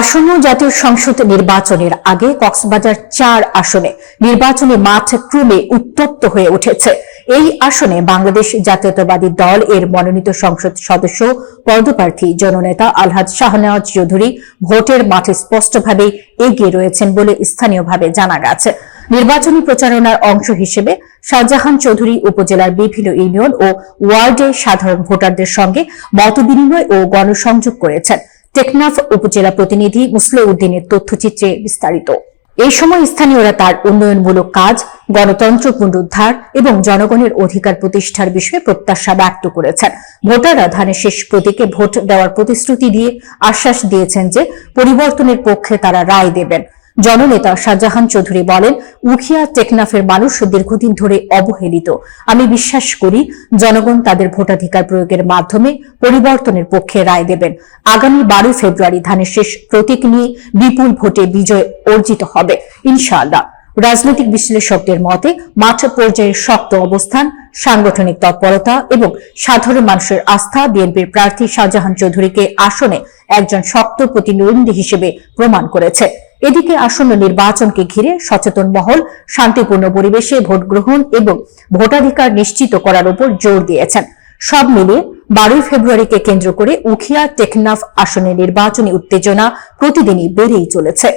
আসন্ন জাতীয় সংসদ নির্বাচনের আগে কক্সবাজার চার আসনে নির্বাচনী মাঠ ক্রমে উত্তপ্ত হয়ে উঠেছে। এই আসনে বাংলাদেশ জাতীয়তাবাদী দল এর মনোনীত সংসদ সদস্য, পদপ্রার্থী, জননেতা আলহাজ শাহনওয়াজ চৌধুরী ভোটের মাঠে স্পষ্টভাবে এগিয়ে রয়েছেন বলে স্থানীয়ভাবে জানা গেছে। নির্বাচনী প্রচারণার অংশ হিসেবে শাহজাহান চৌধুরী উপজেলার বিভিন্ন ইউনিয়ন ও ওয়ার্ডে সাধারণ ভোটারদের সঙ্গে মতবিনিময় ও গণসংযোগ করেছেন। টেকনাফ উপজেলা প্রতিনিধি মুসলে উদ্দিনের তথ্যচিত্রে বিস্তারিত। এই সময় স্থানীয়রা তার উন্নয়নমূলক কাজ, গণতন্ত্র পুনরুদ্ধার এবং জনগণের অধিকার প্রতিষ্ঠার বিষয়ে প্রত্যাশা ব্যক্ত করেছেন। ভোটাররা ধানের শেষ প্রতীকে ভোট দেওয়ার প্রতিশ্রুতি দিয়ে আশ্বাস দিয়েছেন যে, পরিবর্তনের পক্ষে তারা রায় দেবেন। জননেতা শাহজাহান চৌধুরী বলেন, উখিয়া টেকনাফের মানুষ দীর্ঘদিন ধরে অবহেলিত। আমি বিশ্বাস করি, জনগণ তাদের ভোটাধিকার প্রয়োগের মাধ্যমে পরিবর্তনের পক্ষে রায় দেবেন। আগামী বারোই ফেব্রুয়ারি ধানের শেষ প্রতীক নিয়ে বিপুল ভোটে বিজয় অর্জিত হবে, ইনশাআল্লাহ। রাজনৈতিক বিশ্লেষকদের মতে, মাঠ পর্যায়ে শক্ত অবস্থান, সাংগঠনিক তৎপরতা এবং সাধারণ মানুষের আস্থা বিএনপির প্রার্থী শাহজাহান চৌধুরীকে আসনে একজন শক্ত প্রতিদ্বন্দ্বী হিসেবে প্রমাণ করেছে। এদিকে আসন্ন নির্বাচনকে ঘিরে সচেতন মহল শান্তিপূর্ণ পরিবেশে ভোট গ্রহণ এবং ভোটাধিকার নিশ্চিত করার উপর জোর দিয়েছেন। সব মিলিয়ে বারোই ফেব্রুয়ারিকে কেন্দ্র করে উখিয়া টেকনাফ আসনে নির্বাচনী উত্তেজনা প্রতিদিনই বেড়েই চলেছে।